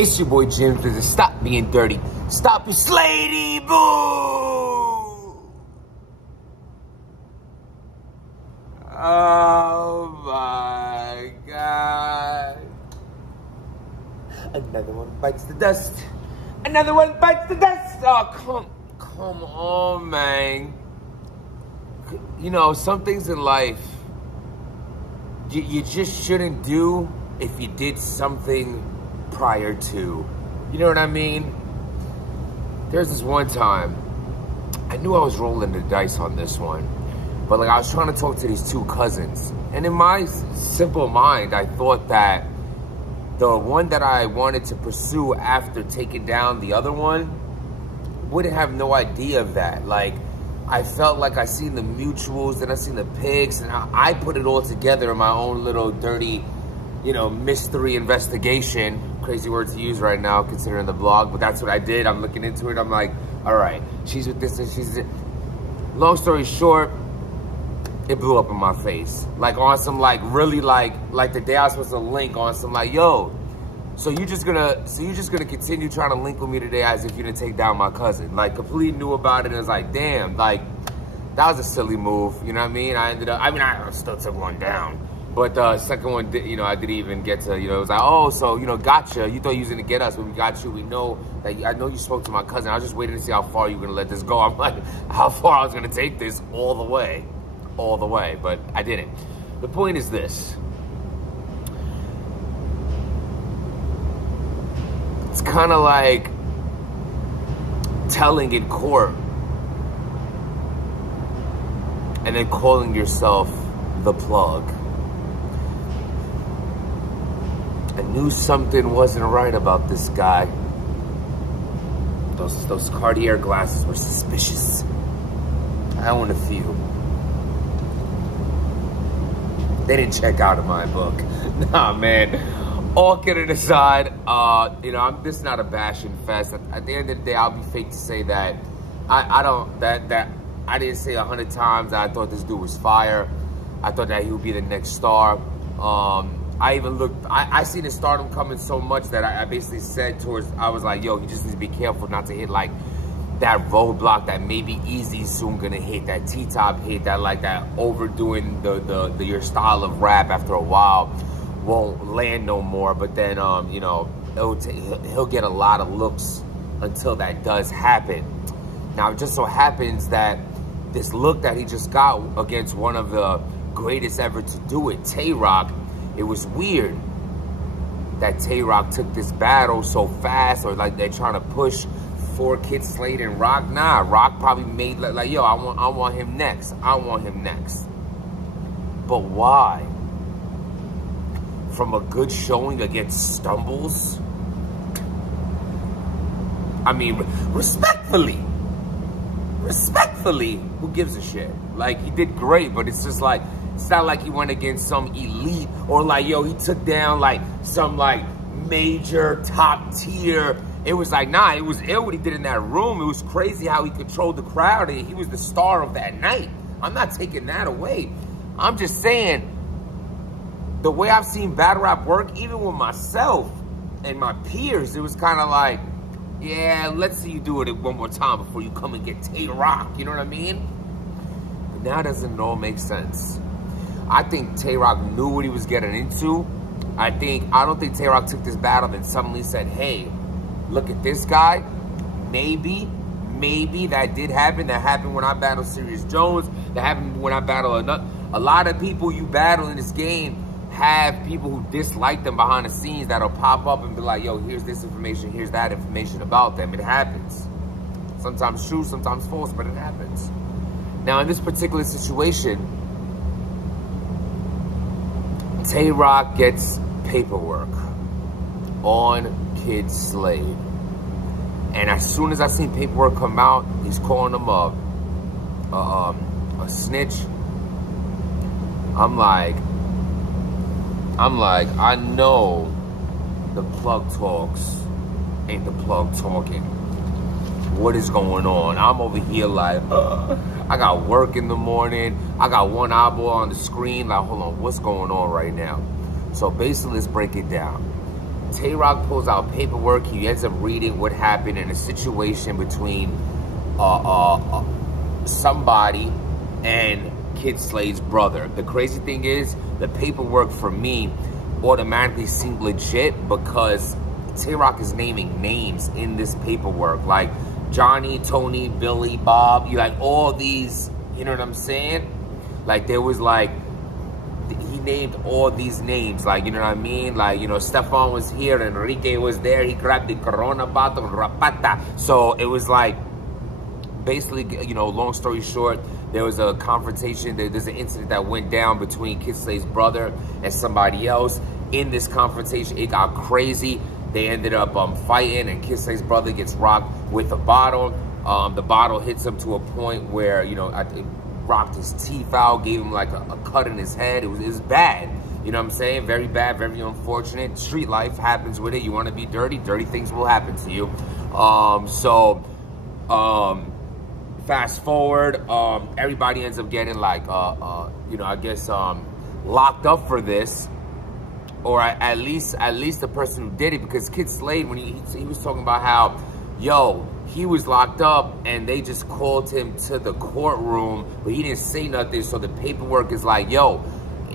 It's your boy Jim. Stop being dirty. Stop your sladeyboom. Oh my God. Another one bites the dust. Another one bites the dust. Oh, come on, man. You know, some things in life you just shouldn't do if you did something prior to. You know what I mean? There's this one time, I knew I was rolling the dice on this one, but like I was trying to talk to these two cousins, and in my simple mind, I thought that the one that I wanted to pursue after taking down the other one wouldn't have no idea of that. Like, I felt like I seen the mutuals, and I seen the pics, and I put it all together in my own little dirty, you know, mystery investigation. Crazy word to use right now, considering the vlog, but that's what I did. I'm looking into it. I'm like, all right, she's with this and she's... Long story short, it blew up in my face. Like on some like really like the day I was supposed to link on some like, yo, so you're just gonna continue trying to link with me today as if you didn't take down my cousin. Like completely knew about it and it was like, damn, like that was a silly move. You know what I mean? I still took one down. But second one, you know, I didn't even get to, you know, it was like, oh, so, you know, gotcha. You thought you was going to get us, but we got you. We know that, I know you spoke to my cousin. I was just waiting to see how far you were going to let this go. I'm like, how far I was going to take this all the way, but I didn't. The point is this. It's kind of like telling in court and then calling yourself the plug. I knew something wasn't right about this guy. Those Cartier glasses were suspicious. I own a few. They didn't check out in my book. Nah, man. All kidding aside, you know, this is not a bashing fest. At the end of the day, I'll be fake to say that I didn't say 100 times that I thought this dude was fire. I thought that he would be the next star. I even looked, I seen his stardom coming so much that I basically said I was like, yo, you just need to be careful not to hit like that roadblock that maybe Easy's soon gonna hit, that T-top hit, that like that overdoing your style of rap after a while won't land no more. But then, you know, he'll get a lot of looks until that does happen. Now, it just so happens that this look that he just got against one of the greatest ever to do it, Tay-Rock, it was weird that Tay-Rock took this battle so fast, or like they're trying to push 4Kid Slade and Rock. Nah, Rock probably made like, yo, I want him next. I want him next. But why? From a good showing against Stumbles? I mean, respectfully, who gives a shit? Like, he did great, but it's just like, it's not like he went against some elite or like, yo, he took down like some like major top tier. It was like, nah, it was ill what he did in that room. It was crazy how he controlled the crowd and he was the star of that night. I'm not taking that away. I'm just saying, the way I've seen battle rap work, even with myself and my peers, it was kind of like, yeah, let's see you do it one more time before you come and get Tay-Rock. You know what I mean? But now doesn't it all make sense? I think Tay-Rock knew what he was getting into. I don't think Tay-Rock took this battle and suddenly said, hey, look at this guy. Maybe that did happen. That happened when I battled Serious Jones. That happened when I battled a lot of people you battle in this game have people who dislike them behind the scenes that'll pop up and be like, yo, here's this information, here's that information about them. It happens. Sometimes true, sometimes false, but it happens. Now, in this particular situation, Tay-Rock gets paperwork on Kid Slade. And as soon as I seen paperwork come out, he's calling him a snitch. I'm like, I know the plug talks ain't the plug talking. What is going on? I'm over here like, I got work in the morning. I got one eyeball on the screen. Like, hold on, what's going on right now? So basically, let's break it down. Tay-Rock pulls out paperwork. He ends up reading what happened in a situation between somebody and Kid Slade's brother. The crazy thing is, the paperwork for me automatically seemed legit because Tay-Rock is naming names in this paperwork, like Johnny, Tony, Billy, Bob, you like all these, you know what I'm saying? Like there was like, he named all these names, like, you know what I mean? Like, you know, Stefan was here, Enrique was there, he grabbed the Corona bottle, rapata. So it was like, basically, you know, long story short, there was a confrontation, there's an incident that went down between Kid Slade's brother and somebody else. In this confrontation, it got crazy. They ended up fighting, and Kid Slade's brother gets rocked with a bottle. The bottle hits him to a point where, you know, it rocked his teeth out, gave him like a cut in his head. It was bad. You know what I'm saying? Very bad, very unfortunate. Street life happens with it. You want to be dirty, dirty things will happen to you. Fast forward, everybody ends up getting like, you know, I guess locked up for this, or at least the person who did it, because Kid Slade, when he was talking about how, yo, he was locked up and they just called him to the courtroom, but he didn't say nothing. So the paperwork is like, yo,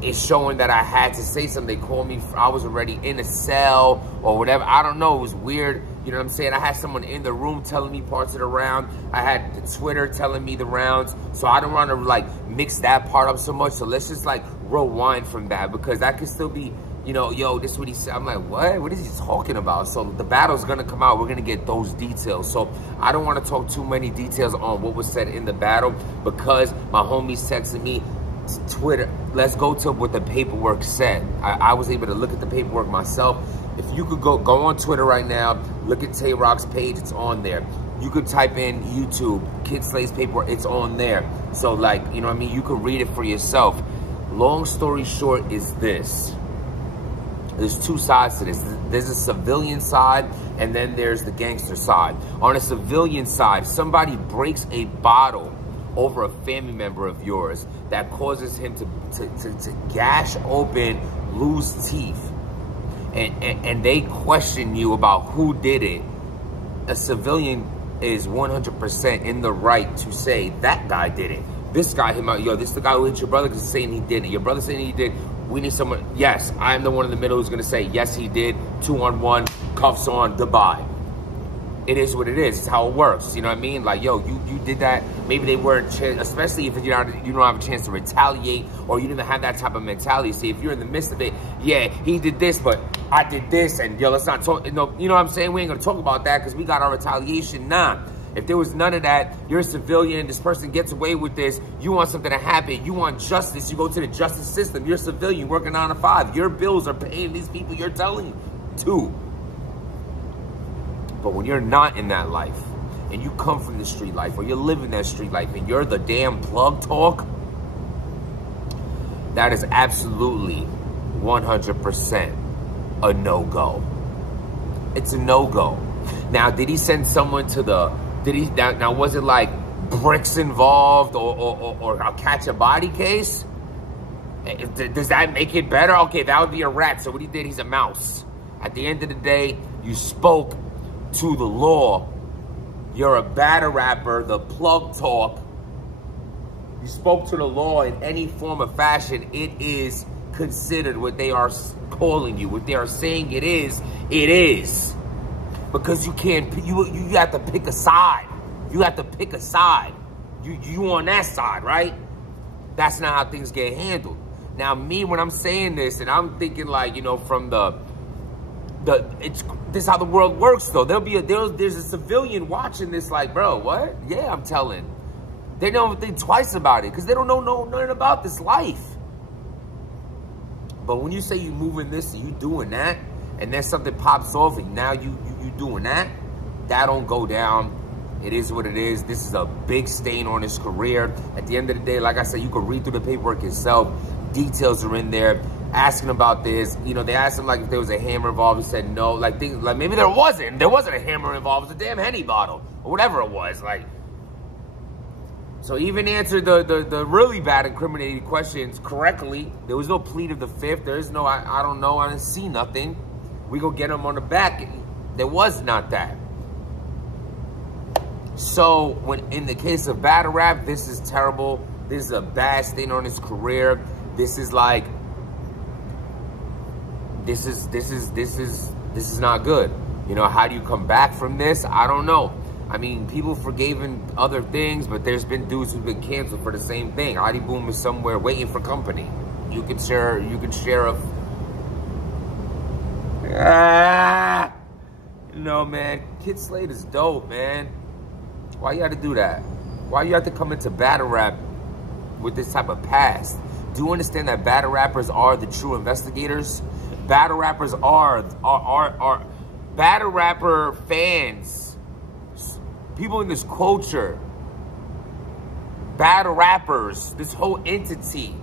it's showing that I had to say something. They called me, I was already in a cell or whatever. I don't know, it was weird. You know what I'm saying? I had someone in the room telling me parts of the round. I had the Twitter telling me the rounds. So I don't want to like mix that part up so much. So let's just like rewind from that, because that could still be, you know, yo, this is what he said. I'm like, what? What is he talking about? So the battle's going to come out. We're going to get those details. So I don't want to talk too many details on what was said in the battle, because my homies texted me, Twitter, let's go to what the paperwork said. I was able to look at the paperwork myself. If you could go on Twitter right now, look at Tay-Rock's page, it's on there. You could type in YouTube, Kid Slade's paperwork, it's on there. So like, you know what I mean? You could read it for yourself. Long story short is this. There's two sides to this. There's a civilian side, and then there's the gangster side. On a civilian side, somebody breaks a bottle over a family member of yours that causes him to gash open, lose teeth, and they question you about who did it. A civilian is 100% in the right to say, that guy did it. This guy hit my, yo, this is the guy who hit your brother because he's saying he did it. Your brother saying he did. We need someone, yes, I'm the one in the middle who's going to say, yes, he did. 2-on-1, cuffs on, goodbye. It is what it is. It's how it works. You know what I mean? Like, yo, you did that. Maybe they weren't, especially if you don't have a chance to retaliate, or you didn't have that type of mentality. See, if you're in the midst of it, yeah, he did this, but I did this, and yo, let's not talk. You know what I'm saying? We ain't gonna talk about that because we got our retaliation. Nah. If there was none of that, you're a civilian, this person gets away with this, you want something to happen, you want justice, you go to the justice system, you're a civilian working 9 to 5, your bills are paying these people you're telling to. But when you're not in that life, and you come from the street life, or you're living that street life, and you're the damn plug talk, that is absolutely 100% a no-go. It's a no-go. Now, did he send someone to the, now was it like bricks involved, or a catch a body case? Does that make it better? Okay, that would be a rat. So what he did, he's a mouse. At the end of the day, you spoke to the law. You're a batter rapper, the plug talk. You spoke to the law in any form of fashion. It is considered what they are calling you. What they are saying it is, it is. Because you can't, you have to pick a side. You have to pick a side. You on that side, right? That's not how things get handled. Now me, when I'm saying this, and I'm thinking like, you know, from this is how the world works though. There's a civilian watching this like, bro, what? Yeah, I'm telling. They don't think twice about it because they don't know nothing about this life. But when you say you moving this and you doing that, and then something pops off and now you doing that, that don't go down. It is what it is. This is a big stain on his career. At the end of the day, like I said, you can read through the paperwork yourself. Details are in there. Asking about this, you know, they asked him like if there was a hammer involved. He said no. Like things, like maybe there wasn't. There wasn't a hammer involved. It was a damn Henny bottle or whatever it was. Like, so he even answered the really bad incriminating questions correctly. There was no plead of the fifth. There is no I don't know. I didn't see nothing. we gonna get him on the back. There was not that. So when in the case of battle rap, this is terrible. This is a bad stain on his career. This is like, this is not good. You know, how do you come back from this? I don't know. I mean, people forgave him other things, but there's been dudes who've been canceled for the same thing. Sladeyboom is somewhere waiting for company. You could share a. No, man, Kid Slade is dope, man. Why you had to do that? Why you have to come into battle rap with this type of past? Do you understand that battle rappers are the true investigators? Battle rappers are battle rapper fans, people in this culture, battle rappers, this whole entity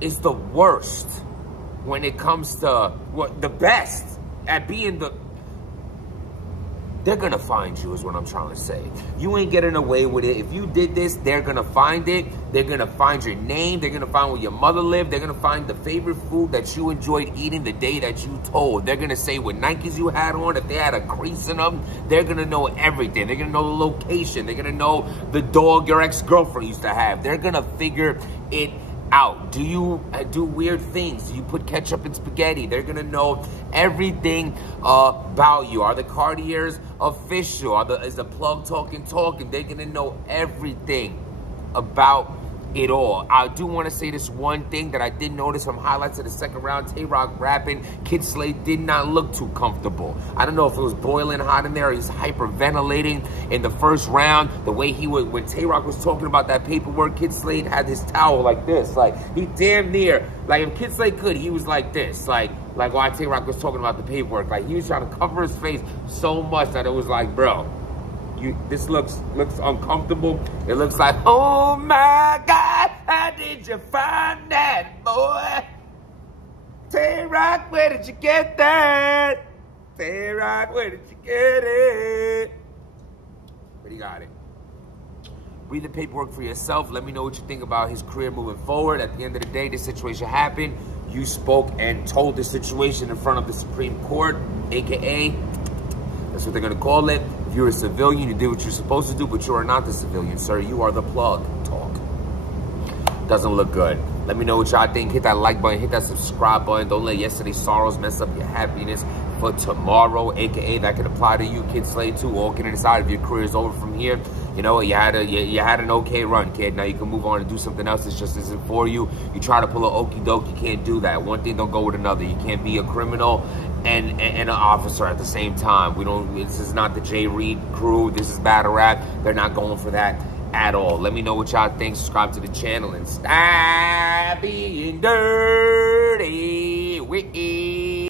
is the worst when it comes to the best at being the. They're gonna find you is what I'm trying to say. You ain't getting away with it. If you did this, they're gonna find it. They're gonna find your name. They're gonna find where your mother lived. They're gonna find the favorite food that you enjoyed eating the day that you told. They're gonna say what Nikes you had on. If they had a crease in them, they're gonna know everything. They're gonna know the location. They're gonna know the dog your ex-girlfriend used to have. They're gonna figure it out. Do you do weird things? Do you put ketchup in spaghetti? They're gonna know everything about you. Are the Cartiers official? Is the plug talking? They're gonna know everything about it all. I do want to say this one thing that I did notice from highlights of the second round. Tay-Rock rapping, Kid Slade did not look too comfortable. I don't know if it was boiling hot in there. He's hyperventilating in the first round. The way he was, when Tay-Rock was talking about that paperwork, Kid Slade had his towel like this. Like, he damn near, like if Kid Slade could, he was like this. Like while Tay-Rock was talking about the paperwork. Like, he was trying to cover his face so much that it was like, bro, this looks uncomfortable. It looks like, oh my God, how did you find that, boy? Tay-Rock, where did you get that? Tay-Rock, where did you get it? But he got it. Read the paperwork for yourself. Let me know what you think about his career moving forward. At the end of the day, this situation happened. You spoke and told the situation in front of the Supreme Court, AKA, that's what they're gonna call it. If you're a civilian, you did what you're supposed to do, but you are not the civilian, sir. You are the plug. Talk. Doesn't look good. Let me know what y'all think. Hit that like button, hit that subscribe button. Don't let yesterday's sorrows mess up your happiness for tomorrow, AKA that could apply to you, Kid Slade too. All kidding aside, if your career is over from here, you know, you had an okay run, kid. Now you can move on and do something else that just isn't for you. You try to pull an okie doke, you can't do that. One thing don't go with another. You can't be a criminal and an officer at the same time. This is not the Jay Reed crew. This is battle rap. They're not going for that at all. Let me know what y'all think. Subscribe to the channel and stop being dirty.